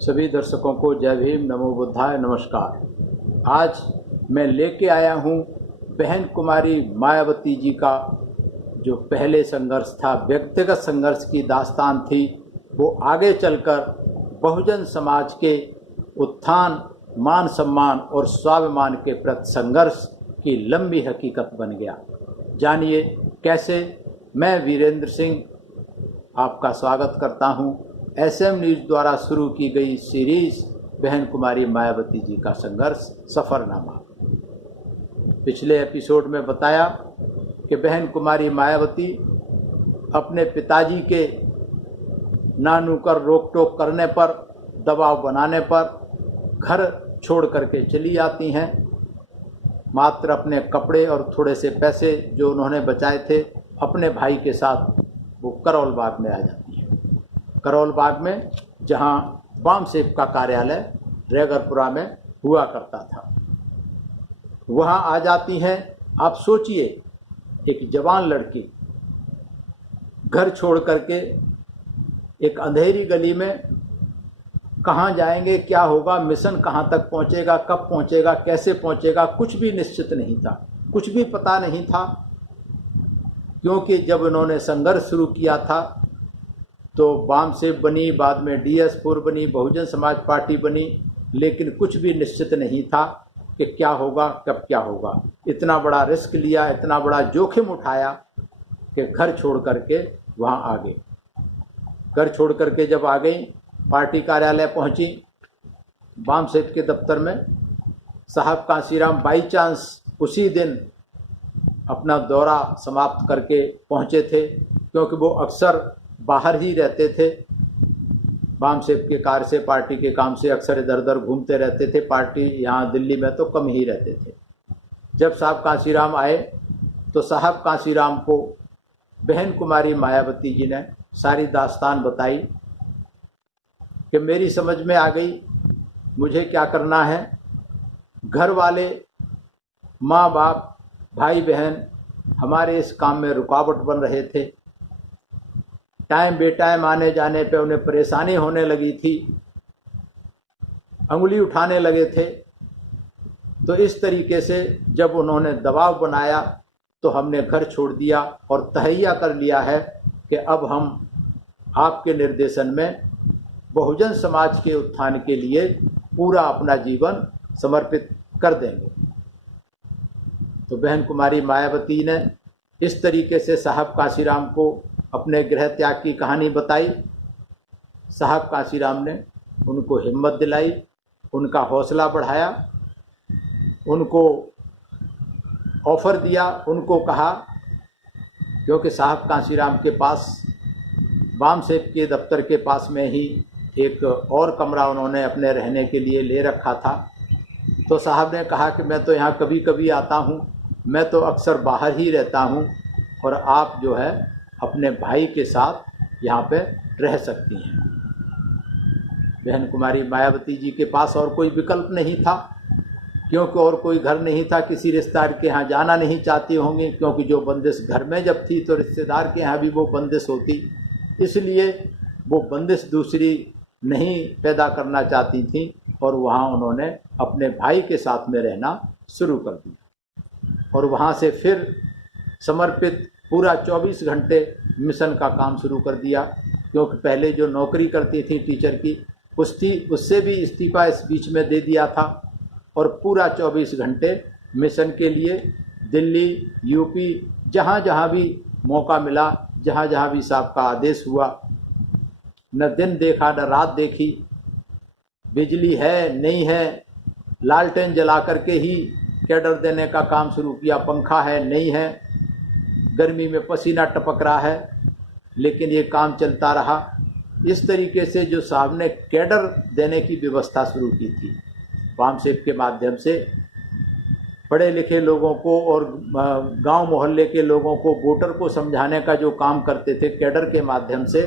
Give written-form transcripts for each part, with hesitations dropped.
सभी दर्शकों को जय भीम, नमो बुद्धाय, नमस्कार। आज मैं लेके आया हूँ बहन कुमारी मायावती जी का जो पहले संघर्ष था, व्यक्तिगत संघर्ष की दास्तान थी, वो आगे चलकर बहुजन समाज के उत्थान, मान सम्मान और स्वाभिमान के प्रति संघर्ष की लंबी हकीकत बन गया। जानिए कैसे। मैं वीरेंद्र सिंह आपका स्वागत करता हूं एसएम न्यूज़ द्वारा शुरू की गई सीरीज बहन कुमारी मायावती जी का संघर्ष सफ़रनामा। पिछले एपिसोड में बताया कि बहन कुमारी मायावती अपने पिताजी के ना नुकर रोक टोक करने पर, दबाव बनाने पर घर छोड़ करके चली आती हैं। मात्र अपने कपड़े और थोड़े से पैसे जो उन्होंने बचाए थे अपने भाई के साथ वो करोल बाग में आ जाती हैं। करोल बाग में जहां बाम सेब का कार्यालय रेगरपुरा में हुआ करता था, वहां आ जाती हैं। आप सोचिए, एक जवान लड़की घर छोड़ करके एक अंधेरी गली में कहाँ जाएंगे, क्या होगा, मिशन कहाँ तक पहुँचेगा, कब पहुँचेगा, कैसे पहुँचेगा, कुछ भी निश्चित नहीं था, कुछ भी पता नहीं था। क्योंकि जब उन्होंने संघर्ष शुरू किया था तो बाम सेब बनी, बाद में DS4 बनी, बहुजन समाज पार्टी बनी, लेकिन कुछ भी निश्चित नहीं था कि क्या होगा, कब क्या होगा। इतना बड़ा रिस्क लिया, इतना बड़ा जोखिम उठाया कि घर छोड़ करके वहाँ आ गई। घर छोड़ करके जब आ गई, पार्टी कार्यालय पहुंची, बाम सेब के दफ्तर में साहब कांशीराम बाई चांस उसी दिन अपना दौरा समाप्त करके पहुंचे थे, क्योंकि वो अक्सर बाहर ही रहते थे। बाम सेब के कार्य से, पार्टी के काम से अक्सर इधर उधर घूमते रहते थे। पार्टी यहाँ दिल्ली में तो कम ही रहते थे। जब साहब कांशीराम आए तो साहब कांशीराम को बहन कुमारी मायावती जी ने सारी दास्तान बताई कि मेरी समझ में आ गई, मुझे क्या करना है। घर वाले, माँ बाप, भाई बहन हमारे इस काम में रुकावट बन रहे थे। टाइम बेटाइम आने जाने पे उन्हें परेशानी होने लगी थी, अंगुली उठाने लगे थे। तो इस तरीके से जब उन्होंने दबाव बनाया तो हमने घर छोड़ दिया और तहैया कर लिया है कि अब हम आपके निर्देशन में बहुजन समाज के उत्थान के लिए पूरा अपना जीवन समर्पित कर देंगे। तो बहन कुमारी मायावती ने इस तरीके से साहब कांशीराम को अपने गृह त्याग की कहानी बताई। साहब कांशीराम ने उनको हिम्मत दिलाई, उनका हौसला बढ़ाया, उनको ऑफ़र दिया, उनको कहा, क्योंकि साहब कांशीराम के पास बाम सेब के दफ्तर के पास में ही एक और कमरा उन्होंने अपने रहने के लिए ले रखा था। तो साहब ने कहा कि मैं तो यहाँ कभी कभी आता हूँ, मैं तो अक्सर बाहर ही रहता हूँ, और आप जो है अपने भाई के साथ यहाँ पे रह सकती हैं। बहन कुमारी मायावती जी के पास और कोई विकल्प नहीं था, क्योंकि और कोई घर नहीं था। किसी रिश्तेदार के यहाँ जाना नहीं चाहती होंगी, क्योंकि जो बंदिश घर में जब थी तो रिश्तेदार के यहाँ भी वो बंदिश होती, इसलिए वो बंदिश दूसरी नहीं पैदा करना चाहती थी, और वहाँ उन्होंने अपने भाई के साथ में रहना शुरू कर दिया। और वहाँ से फिर समर्पित पूरा 24 घंटे मिशन का काम शुरू कर दिया, क्योंकि पहले जो नौकरी करती थी टीचर की, उससे भी इस्तीफा इस बीच में दे दिया था, और पूरा 24 घंटे मिशन के लिए दिल्ली, यूपी, जहाँ जहाँ भी मौका मिला, जहाँ जहाँ भी साहब का आदेश हुआ, न दिन देखा न रात देखी। बिजली है नहीं है, लालटेन जला करके ही कैडर देने का काम शुरू किया। पंखा है नहीं है, गर्मी में पसीना टपक रहा है, लेकिन ये काम चलता रहा। इस तरीके से जो साहब ने कैडर देने की व्यवस्था शुरू की थी, बाम सेब के माध्यम से पढ़े लिखे लोगों को और गांव मोहल्ले के लोगों को, वोटर को समझाने का जो काम करते थे कैडर के माध्यम से,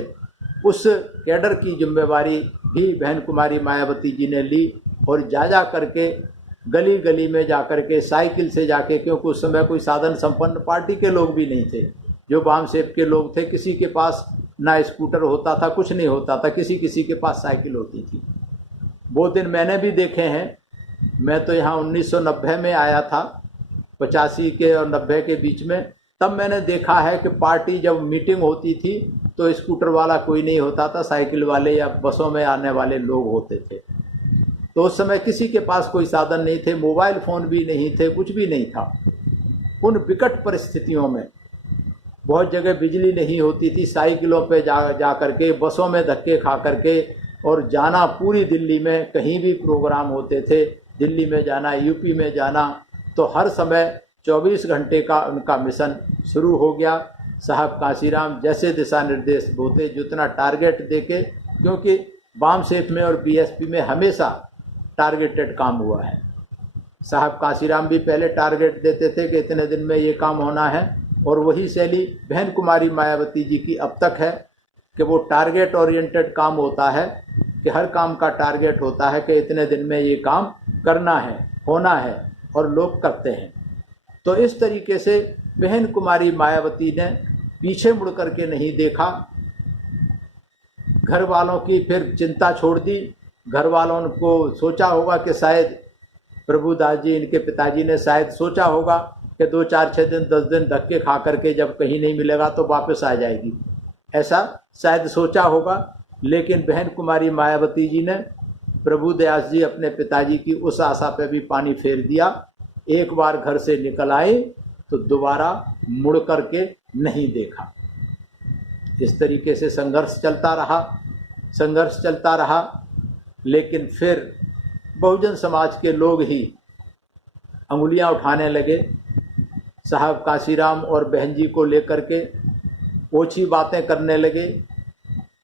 उस कैडर की जिम्मेवारी भी बहन कुमारी मायावती जी ने ली। और जा करके गली गली में जा कर के, साइकिल से जाके, क्योंकि उस समय कोई साधन संपन्न पार्टी के लोग भी नहीं थे, जो बाम सेब के लोग थे, किसी के पास ना स्कूटर होता था, कुछ नहीं होता था, किसी किसी के पास साइकिल होती थी। वो दिन मैंने भी देखे हैं। मैं तो यहाँ 1990 में आया था, 85 के और 90 के बीच में। तब मैंने देखा है कि पार्टी जब मीटिंग होती थी तो स्कूटर वाला कोई नहीं होता था, साइकिल वाले या बसों में आने वाले लोग होते थे। तो उस समय किसी के पास कोई साधन नहीं थे, मोबाइल फ़ोन भी नहीं थे, कुछ भी नहीं था। उन विकट परिस्थितियों में बहुत जगह बिजली नहीं होती थी, साइकिलों पे जा करके, बसों में धक्के खा करके और जाना पूरी दिल्ली में। कहीं भी प्रोग्राम होते थे, दिल्ली में जाना, यूपी में जाना, तो हर समय 24 घंटे का उनका मिशन शुरू हो गया। साहब कांशीराम जैसे दिशा निर्देश होते, जितना टारगेट देके, क्योंकि वाम सेठ में और बीएसपी में हमेशा टारगेटेड काम हुआ है। साहब कांशीराम भी पहले टारगेट देते थे कि इतने दिन में ये काम होना है, और वही शैली बहन कुमारी मायावती जी की अब तक है कि वो टारगेट ओरिएंटेड काम होता है, कि हर काम का टारगेट होता है कि इतने दिन में ये काम करना है, होना है, और लोग करते हैं। तो इस तरीके से बहन कुमारी मायावती ने पीछे मुड़ करके नहीं देखा। घर वालों की फिर चिंता छोड़ दी। घर वालों को सोचा होगा कि शायद प्रभुदास जी, इनके पिताजी ने शायद सोचा होगा कि 2 4 6 दिन 10 दिन धक्के खा करके जब कहीं नहीं मिलेगा तो वापस आ जाएगी, ऐसा शायद सोचा होगा। लेकिन बहन कुमारी मायावती जी ने प्रभुदयास जी अपने पिताजी की उस आशा पे भी पानी फेर दिया। एक बार घर से निकल आए तो दोबारा मुड़ करके नहीं देखा। इस तरीके से संघर्ष चलता रहा। लेकिन फिर बहुजन समाज के लोग ही अंगुलियां उठाने लगे साहब कांशीराम और बहन जी को लेकर के, ओछी बातें करने लगे,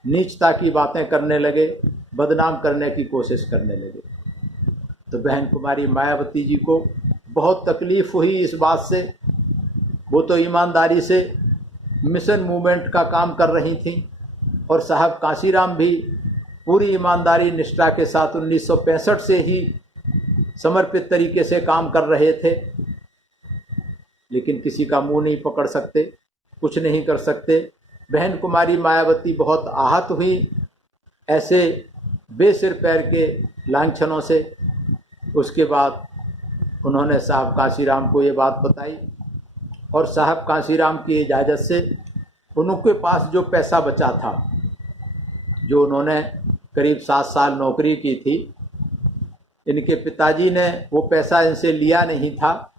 नीचता की बातें करने लगे, बदनाम करने की कोशिश करने लगे। तो बहन कुमारी मायावती जी को बहुत तकलीफ़ हुई इस बात से। वो तो ईमानदारी से मिशन मूवमेंट का काम कर रही थी, और साहब कांशीराम भी पूरी ईमानदारी निष्ठा के साथ 1965 से ही समर्पित तरीके से काम कर रहे थे। लेकिन किसी का मुंह नहीं पकड़ सकते, कुछ नहीं कर सकते। बहन कुमारी मायावती बहुत आहत हुई ऐसे बेसिर पैर के लांछनों से। उसके बाद उन्होंने साहब कांशीराम को ये बात बताई, और साहब कांशीराम की इजाज़त से उनके पास जो पैसा बचा था, जो उन्होंने करीब 7 साल नौकरी की थी, इनके पिताजी ने वो पैसा इनसे लिया नहीं था।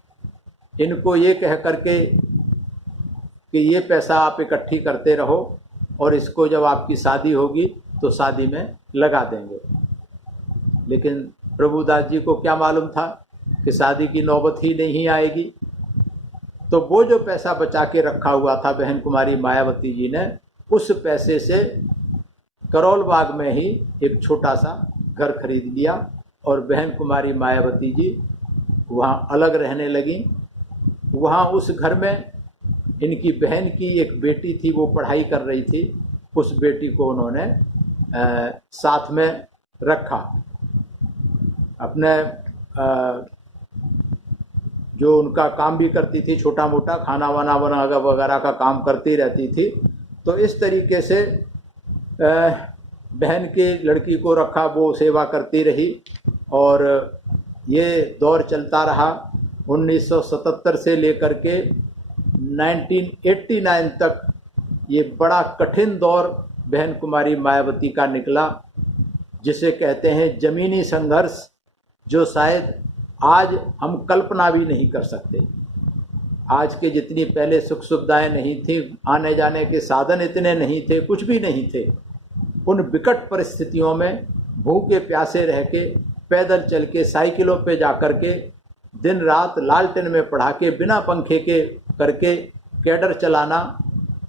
इनको ये कह करके कि ये पैसा आप इकट्ठी करते रहो, और इसको जब आपकी शादी होगी तो शादी में लगा देंगे। लेकिन प्रभुदास जी को क्या मालूम था कि शादी की नौबत ही नहीं आएगी। तो वो जो पैसा बचा के रखा हुआ था बहन कुमारी मायावती जी ने, उस पैसे से करोल बाग में ही एक छोटा सा घर खरीद लिया, और बहन कुमारी मायावती जी वहाँ अलग रहने लगी। वहाँ उस घर में इनकी बहन की एक बेटी थी, वो पढ़ाई कर रही थी। उस बेटी को उन्होंने साथ में रखा। अपने जो उनका काम भी करती थी, छोटा मोटा खाना वाना बना वगैरह का काम करती रहती थी। तो इस तरीके से बहन की लड़की को रखा, वो सेवा करती रही, और ये दौर चलता रहा। 1977 से लेकर के 1989 तक ये बड़ा कठिन दौर बहन कुमारी मायावती का निकला, जिसे कहते हैं ज़मीनी संघर्ष, जो शायद आज हम कल्पना भी नहीं कर सकते। आज के जितनी पहले सुख सुविधाएं नहीं थी, आने जाने के साधन इतने नहीं थे, कुछ भी नहीं थे। उन विकट परिस्थितियों में भूखे प्यासे रह के, पैदल चल के, साइकिलों पे जा कर के, दिन रात लालटेन में पढ़ा के, बिना पंखे के करके कैडर चलाना,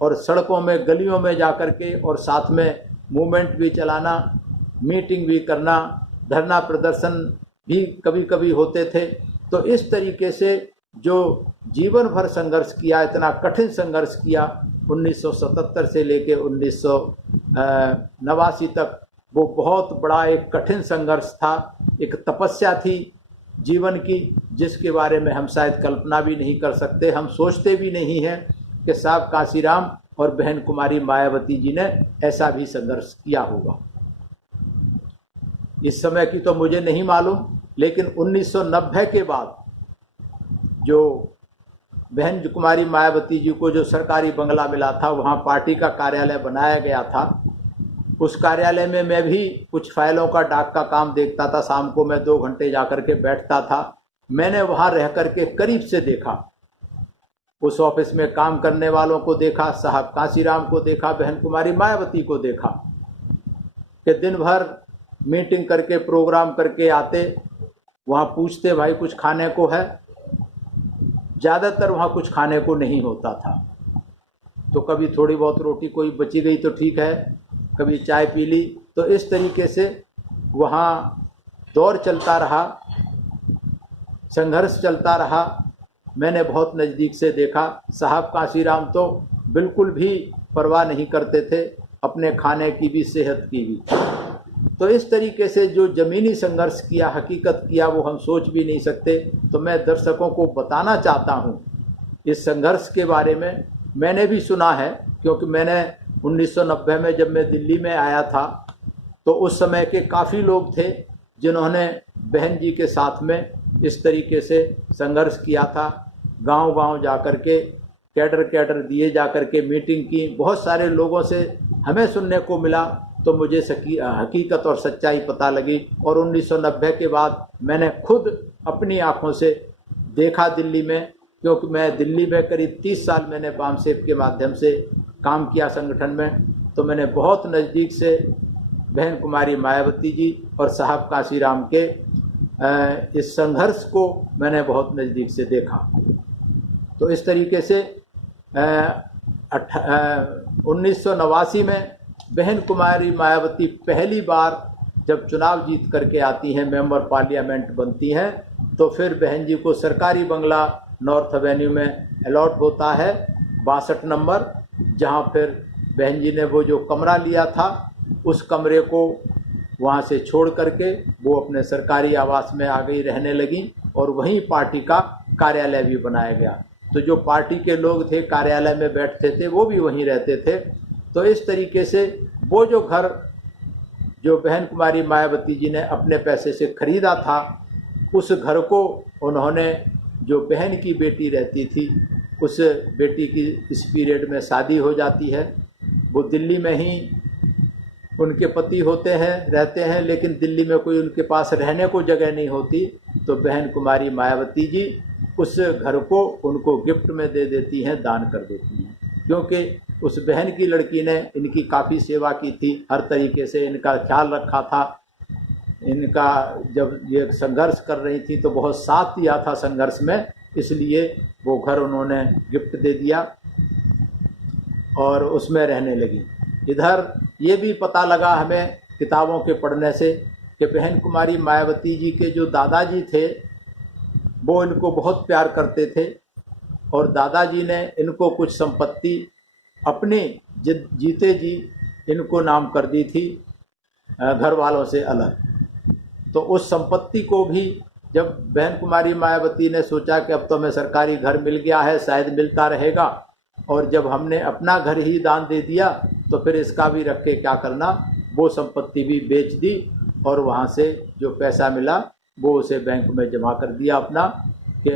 और सड़कों में गलियों में जा कर के, और साथ में मूवमेंट भी चलाना, मीटिंग भी करना, धरना प्रदर्शन भी कभी कभी होते थे। तो इस तरीके से जो जीवन भर संघर्ष किया, इतना कठिन संघर्ष किया 1977 से लेके 1989 तक, वो बहुत बड़ा एक कठिन संघर्ष था, एक तपस्या थी जीवन की, जिसके बारे में हम शायद कल्पना भी नहीं कर सकते। हम सोचते भी नहीं हैं कि साहब कांशीराम और बहन कुमारी मायावती जी ने ऐसा भी संघर्ष किया होगा। इस समय की तो मुझे नहीं मालूम, लेकिन 1990 के बाद जो बहन कुमारी मायावती जी को जो सरकारी बंगला मिला था, वहाँ पार्टी का कार्यालय बनाया गया था। उस कार्यालय में मैं भी कुछ फाइलों का डाक का काम देखता था। शाम को मैं 2 घंटे जाकर के बैठता था। मैंने वहाँ रह करके करीब से देखा, उस ऑफिस में काम करने वालों को देखा, साहब कांसीराम को देखा, बहन कुमारी मायावती को देखा कि दिन भर मीटिंग करके प्रोग्राम करके आते, वहाँ पूछते भाई कुछ खाने को है। ज़्यादातर वहाँ कुछ खाने को नहीं होता था, तो कभी थोड़ी बहुत रोटी कोई बची गई तो ठीक है, कभी चाय पी ली। तो इस तरीके से वहाँ दौर चलता रहा, संघर्ष चलता रहा। मैंने बहुत नज़दीक से देखा। साहब कांसीराम तो बिल्कुल भी परवाह नहीं करते थे अपने खाने की भी, सेहत की भी। तो इस तरीके से जो ज़मीनी संघर्ष किया, हकीकत किया, वो हम सोच भी नहीं सकते। तो मैं दर्शकों को बताना चाहता हूँ इस संघर्ष के बारे में। मैंने भी सुना है, क्योंकि मैंने 1990 में जब मैं दिल्ली में आया था, तो उस समय के काफ़ी लोग थे जिन्होंने बहन जी के साथ में इस तरीके से संघर्ष किया था। गांव-गांव जा कर के कैडर दिए जा कर के मीटिंग की। बहुत सारे लोगों से हमें सुनने को मिला, तो मुझे हकीकत और सच्चाई पता लगी। और 1990 के बाद मैंने खुद अपनी आँखों से देखा दिल्ली में, क्योंकि मैं दिल्ली में करीब 30 साल मैंने बामसेफ के माध्यम से काम किया संगठन में। तो मैंने बहुत नज़दीक से बहन कुमारी मायावती जी और साहब कांसीराम के इस संघर्ष को मैंने बहुत नज़दीक से देखा। तो इस तरीके से 1989 में बहन कुमारी मायावती पहली बार जब चुनाव जीत करके आती हैं, मेंबर पार्लियामेंट बनती हैं, तो फिर बहन जी को सरकारी बंगला नॉर्थ एवेन्यू में अलॉट होता है 62 नंबर, जहां फिर बहन जी ने वो जो कमरा लिया था, उस कमरे को वहां से छोड़ करके वो अपने सरकारी आवास में आ गई, रहने लगी। और वहीं पार्टी का कार्यालय भी बनाया गया। तो जो पार्टी के लोग थे कार्यालय में बैठते थे, वो भी वहीं रहते थे। तो इस तरीके से वो जो घर जो बहन कुमारी मायावती जी ने अपने पैसे से खरीदा था, उस घर को उन्होंने, जो बहन की बेटी रहती थी, उस बेटी की इस पीरियड में शादी हो जाती है। वो दिल्ली में ही उनके पति होते हैं, रहते हैं, लेकिन दिल्ली में कोई उनके पास रहने को जगह नहीं होती। तो बहन कुमारी मायावती जी उस घर को उनको गिफ्ट में दे देती हैं, दान कर देती हैं, क्योंकि उस बहन की लड़की ने इनकी काफ़ी सेवा की थी, हर तरीके से इनका ख्याल रखा था। इनका जब ये संघर्ष कर रही थी तो बहुत साथ दिया था संघर्ष में, इसलिए वो घर उन्होंने गिफ्ट दे दिया और उसमें रहने लगी। इधर ये भी पता लगा हमें किताबों के पढ़ने से कि बहन कुमारी मायावती जी के जो दादाजी थे, वो इनको बहुत प्यार करते थे और दादाजी ने इनको कुछ संपत्ति अपने जीते जी इनको नाम कर दी थी, घर वालों से अलग। तो उस संपत्ति को भी जब बहन कुमारी मायावती ने सोचा कि अब तो हमें सरकारी घर मिल गया है, शायद मिलता रहेगा, और जब हमने अपना घर ही दान दे दिया तो फिर इसका भी रख के क्या करना, वो संपत्ति भी बेच दी और वहाँ से जो पैसा मिला वो उसे बैंक में जमा कर दिया अपना, कि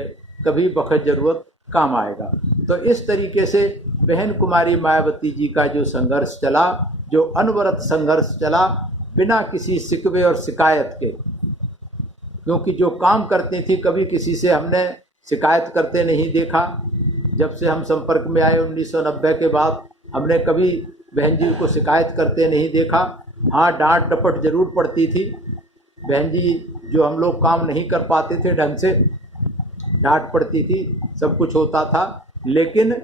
कभी बखत ज़रूरत काम आएगा। तो इस तरीके से बहन कुमारी मायावती जी का जो संघर्ष चला, जो अनवरत संघर्ष चला, बिना किसी शिकवे और शिकायत के, क्योंकि जो काम करती थी कभी किसी से हमने शिकायत करते नहीं देखा। जब से हम संपर्क में आए 1990 के बाद, हमने कभी बहन जी को शिकायत करते नहीं देखा। हाँ, डांट डपट जरूर पड़ती थी। बहन जी जो हम लोग काम नहीं कर पाते थे ढंग से, डांट पड़ती थी, सब कुछ होता था, लेकिन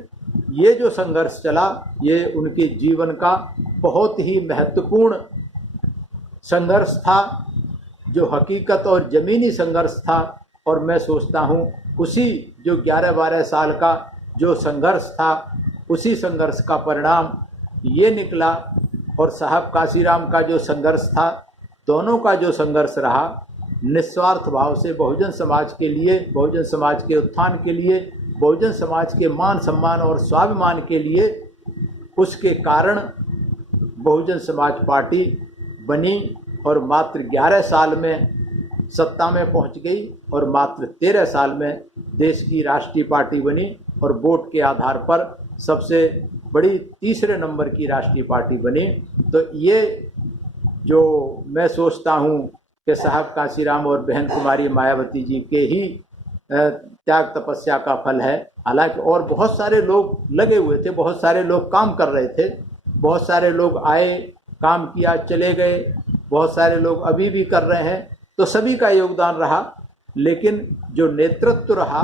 ये जो संघर्ष चला, ये उनके जीवन का बहुत ही महत्वपूर्ण संघर्ष था, जो हकीकत और ज़मीनी संघर्ष था। और मैं सोचता हूँ उसी जो 11-12 साल का जो संघर्ष था, उसी संघर्ष का परिणाम ये निकला। और साहब कांसीराम का जो संघर्ष था, दोनों का जो संघर्ष रहा, निस्वार्थ भाव से बहुजन समाज के लिए, बहुजन समाज के उत्थान के लिए, बहुजन समाज के मान सम्मान और स्वाभिमान के लिए, उसके कारण बहुजन समाज पार्टी बनी और मात्र 11 साल में सत्ता में पहुंच गई और मात्र 13 साल में देश की राष्ट्रीय पार्टी बनी और वोट के आधार पर सबसे बड़ी तीसरे नंबर की राष्ट्रीय पार्टी बनी। तो ये जो मैं सोचता हूँ कि साहब कांशीराम और बहन कुमारी मायावती जी के ही त्याग तपस्या का फल है। हालांकि और बहुत सारे लोग लगे हुए थे, बहुत सारे लोग काम कर रहे थे, बहुत सारे लोग आए, काम किया, चले गए, बहुत सारे लोग अभी भी कर रहे हैं, तो सभी का योगदान रहा। लेकिन जो नेतृत्व रहा,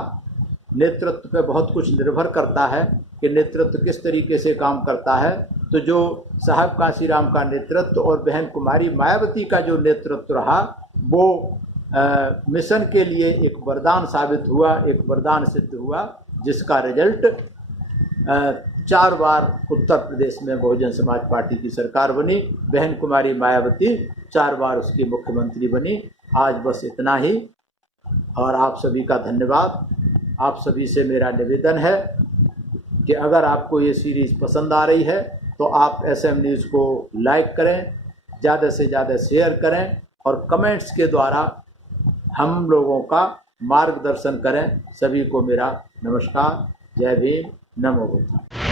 नेतृत्व पे बहुत कुछ निर्भर करता है कि नेतृत्व किस तरीके से काम करता है। तो जो साहब कांशीराम का नेतृत्व और बहन कुमारी मायावती का जो नेतृत्व रहा, वो मिशन के लिए एक वरदान साबित हुआ, एक वरदान सिद्ध हुआ, जिसका रिजल्ट 4 बार उत्तर प्रदेश में बहुजन समाज पार्टी की सरकार बनी। बहन कुमारी मायावती 4 बार उसकी मुख्यमंत्री बनी। आज बस इतना ही, और आप सभी का धन्यवाद। आप सभी से मेरा निवेदन है कि अगर आपको ये सीरीज़ पसंद आ रही है तो आप SM न्यूज़ को लाइक करें, ज़्यादा से ज़्यादा शेयर करें और कमेंट्स के द्वारा हम लोगों का मार्गदर्शन करें। सभी को मेरा नमस्कार, जय भीम, नमो बुद्धाय।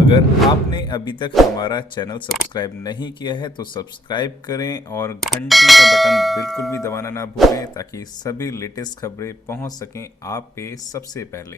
अगर आपने अभी तक हमारा चैनल सब्सक्राइब नहीं किया है तो सब्सक्राइब करें और घंटी का बटन बिल्कुल भी दबाना ना भूलें, ताकि सभी लेटेस्ट खबरें पहुंच सकें आप पे सबसे पहले।